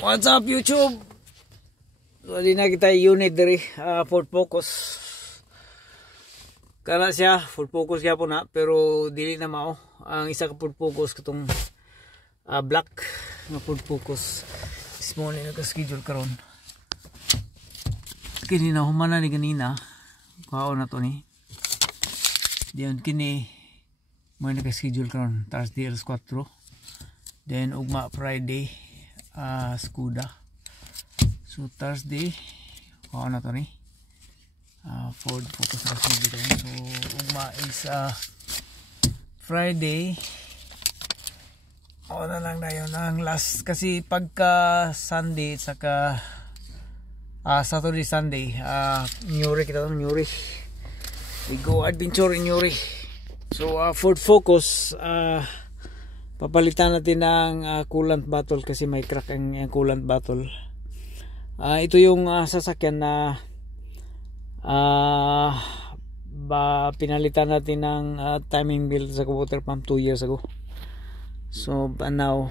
What's up YouTube? Wali na kita unit diri Ford Focus. Kana siya Ford Focus kaya po na, pero dili na mao ang isa ka Ford Focus katong black nga Ford Focus. This morning naka-schedule karon. Kini na humana ni ganina. Kuhaon na to ni. Diyon kini mo naka-schedule karon Thursday alas 4. Then ugma Friday Skoda. So Thursday kuhaon na to ni. Ford Focus na dito. So ugma is Friday. O na lang na yun ang last, kasi pagka Sunday saka Saturday Sunday Newry kita ng Newry, we go adventure in Newry. So Ford Focus papalitan natin ng coolant bottle kasi may crack ang coolant bottle. Ito yung sasakyan na pinalitan natin ng timing belt sa water pump 2 years ago. So now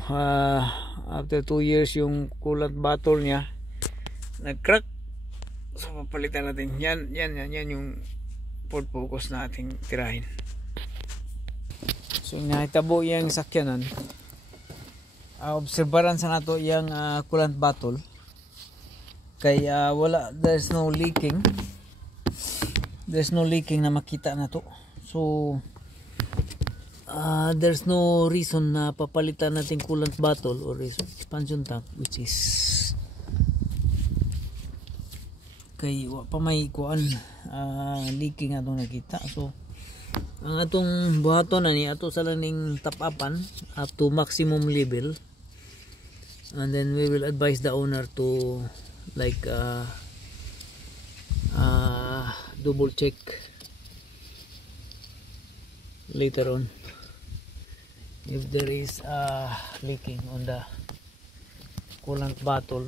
after 2 years yung coolant bottle niya nag-crack. So papalitan natin. Yan yung Ford Focus na ating tirahin. So nakitabo yung sakyanan. Obserbaran sa nato yung coolant bottle. Kaya wala, there's no leaking. There's no leaking na makita na to. So there's no reason na papalitan natin coolant bottle or expansion tank, which is kay pa may kuan leaking atong nakita. So ang atong buhaton na ni ato sa laning top upan up to maximum level, and then we will advise the owner to like double check later on if there is leaking on the coolant bottle.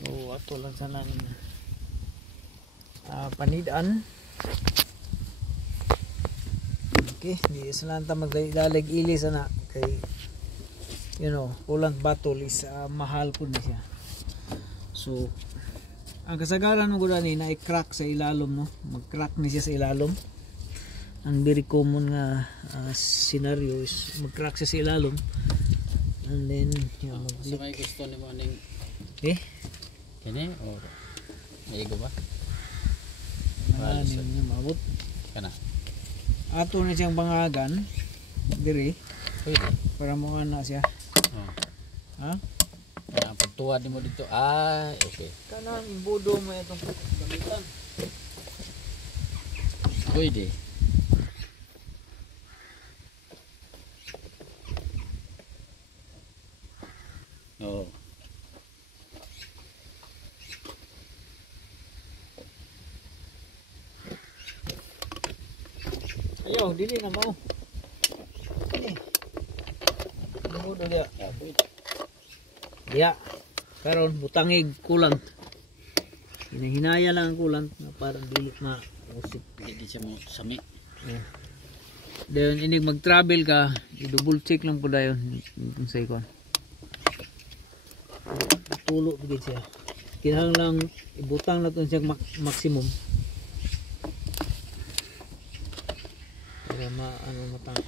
So ato lang sana panidaan. Okay, di salanta magdalag ilis ana kay coolant bottle is mahal po na siya. So ang kasagaran ng gudani na i-crack sa ilalom, no, mag-crack ni siya sa ilalom. Ang very common nga scenario is mag-crack siya sa ilalom, and then sa may gusto ni mo ning kini or may igo ba ni mabot kana ato na siyang bangagan diri pwede para mo na siya. Ha pagtuwad mo dito okay kanang imbudo mo itong gamitan pwede. Ayaw, dili na mo. Imbudo dia. Dia. Karon butangig kulang. Hinahinaya lang ang kulang na parang dili na usik. Hindi siya mo sami. Then inig mag-travel ka, i-double check lang po dayon kung sa ikon. Tulo bigid siya. Kinahanglan lang ibutang naton siya maximum. Para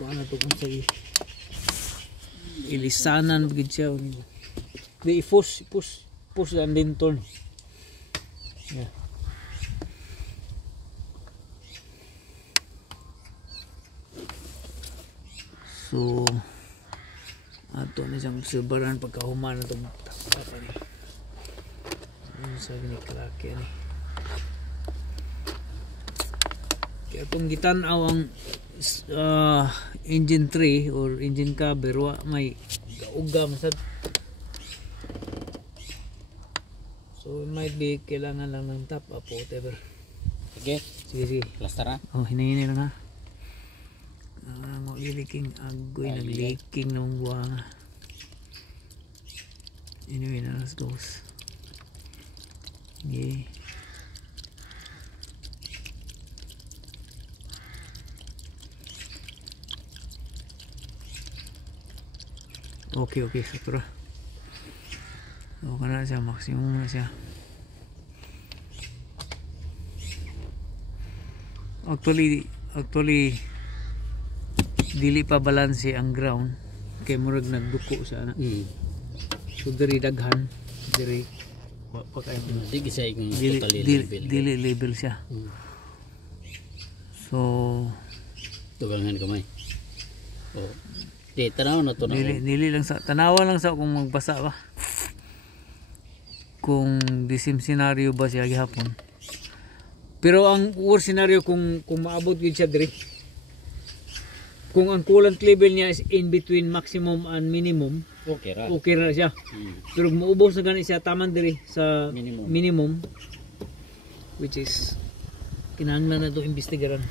kung ano to kung sa ilisanan bigid siya. Di push lang din turn. Yeah. So ato na siyang obserbaran pagkahuman na itong takpan ni. Ano sabi ni Krake ni. Kaya itong gitanaw ang engine tray or engine cover may gauga masad. So it might be kailangan lang ng top up o whatever. Sige. Plaster na? Hinahinay lang ha. Leaking agoy nag-leaking ng buwang. Anyway na let's go. Okay. Okay, sakto ra. So kana siya, maximum na siya. Actually dili pa balanse ang ground kay murag nagduko siya na. So diri daghan, diri wa pa kay Sige sa ikong dili, totally dili, level. dili level siya. So Tugangan kamay. Oh. Di tanaw na to na. dili lang sa tanawa lang sa kung magbasa ba. Kung disim scenario ba siya gihapon. Pero ang worst scenario kung maabot gid siya diri. Kung ang coolant level niya is in between maximum and minimum, Okay ra. okay na siya. Pero kung maubos na gani siya taman diri sa minimum, which is kinahanglan na ito imbestigaran.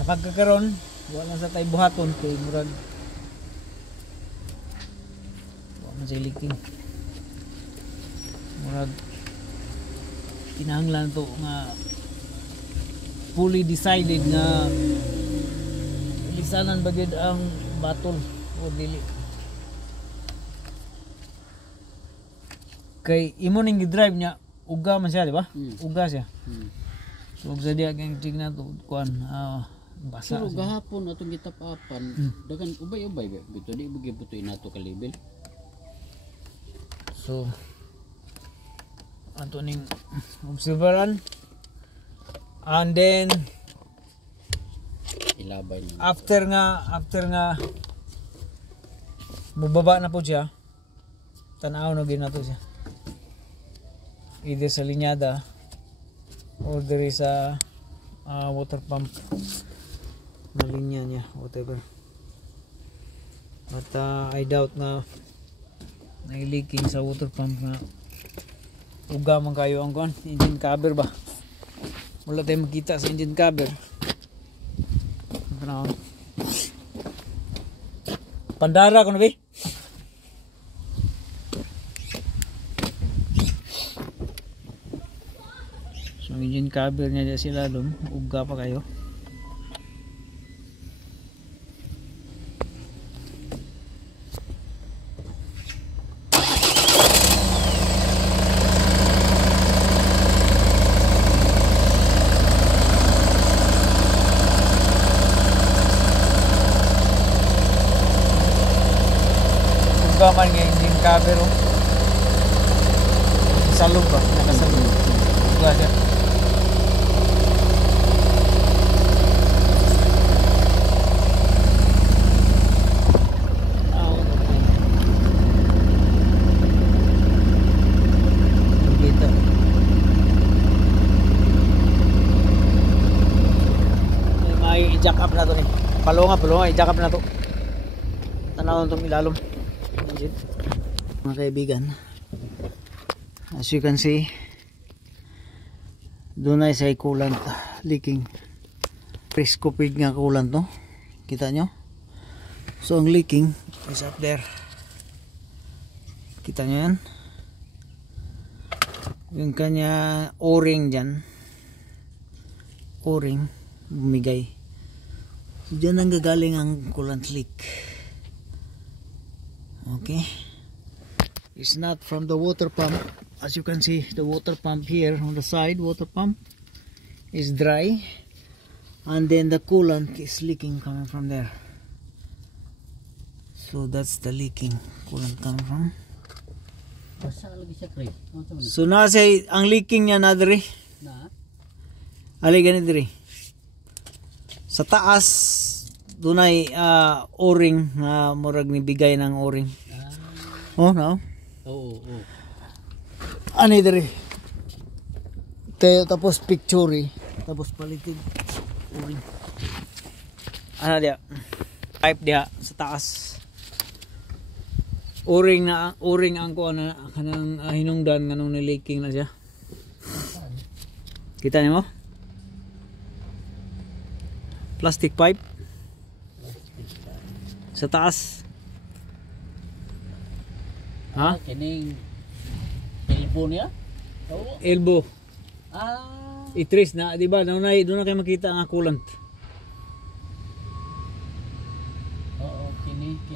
Sa pagkakaroon, wala sa tayo buhaton kay murag wala man siya leaking. Murag kinahanglan to nga fully decided nga ilisanan ba gid ang batol o dili. Kay imo ning gi-drive niya uga man siya, di ba? Uga siya. So sa diya kang tignan to kuan basa Pero siya. gahapon atong gitapapan, dagan ubay-ubay bito di bugi butoy nato ka level. So ato ning observeran, and then Ilabay na. after nga mubaba na po siya, tanaw na gid nato siya either sa linyada or diri sa water pump na linya niya, whatever. But I doubt nga leaking sa water pump nga uga man kayo ang kuan engine cover ba. Wala tayong makita sa engine cover. Pandara ko na ba? So engine cover niya dyan sila dum, uga pa kayo. Uga man nga engine cover oh. Salog ba? Nakasalog. Uga siya. I-jack up na to ni. Palunga, i-jack up na to. Tanawon tong ilalom. Mga kaibigan, as you can see, doon ay say coolant leaking. Prescopig nga coolant, no? Kita nyo? So ang leaking is up there. Kita nyo yan? Yung kanya o-ring dyan, o-ring bumigay. So dyan ang gagaling ang coolant leak. Okay, it's not from the water pump. As you can see, the water pump here on the side, water pump is dry, and then the coolant is leaking coming from there. So that's the leaking coolant coming from. Basa lagi siya kre. So nasa ang leaking niya na diri. Na. Ali ganit diri. Sa taas dunay o-ring nga murag ni bigay ng o-ring. Oh, no. Oo. Ani diri. Tapos picture, tapos palitig o-ring. Ano dia? Pipe dia sa taas. O-ring ang ko na kanang hinungdan nganong ni-leaking na siya. Kita nimo? Plastic pipe sa taas. Ha? Kining elbow niya? Oo. Elbow. Itris na, di ba? Doon na kayo makita ang coolant. Oo.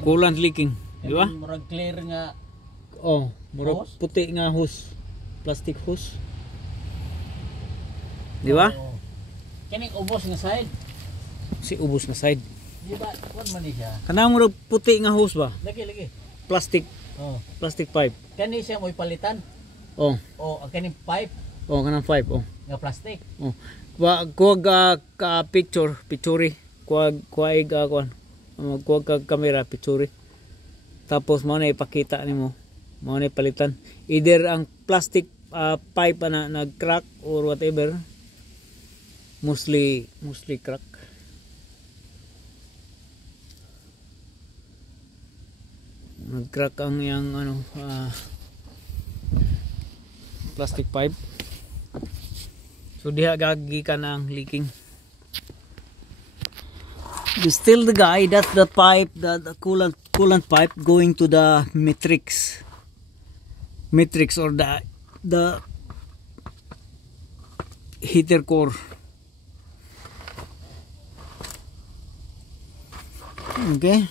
Coolant leaking, di ba? Murag clear nga. Oh, murag Hose? puti nga hose. Plastic hose. Di ba? Oo. Kining ubos nga side. Si ubos na side. Di ba? Kuan man ni siya. Kanang murag puti nga hose ba? Lagi. Plastic, Oh. plastic pipe. Kani siya mo'y palitan. Oh, O ang kaning pipe kanang pipe, oh. nga plastic. Oh. Kuwag ka picture, kuwag ka camera, picture. Tapos mo na ipakita nimo, mo na palitan. Either ang plastic pipe na nag-crack or whatever. Mostly crack. Nag-crack ang yang plastic pipe. So diha gagikan ang leaking. Still the guy, that's the pipe, the coolant pipe going to the matrix or the heater core. Okay.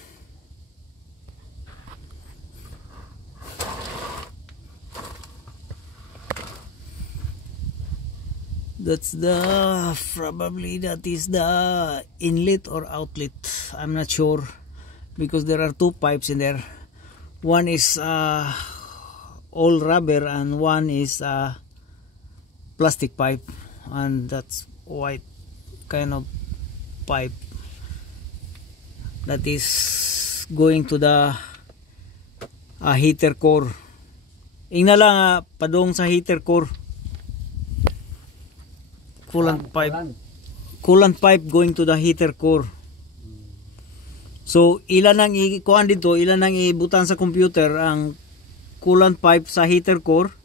That's probably that is the inlet or outlet. I'm not sure because there are two pipes in there. One is all rubber and one is plastic pipe, and that's white kind of pipe that is going to the heater core. Ingna lang padong sa heater core. Coolant pipe going to the heater core. So ilan ang ikuan dito, ilan ang ibutan sa computer ang coolant pipe sa heater core.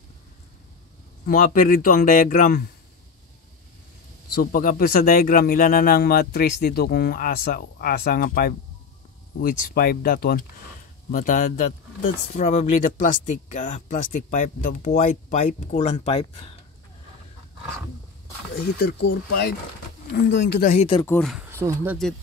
Mo appear dito ang diagram. So pag appear sa diagram, ilan na nang matrace dito kung asa nga pipe, which pipe that one. But that's probably the plastic pipe, the white pipe, coolant pipe. Heater core pipe going to the heater core. So that's it.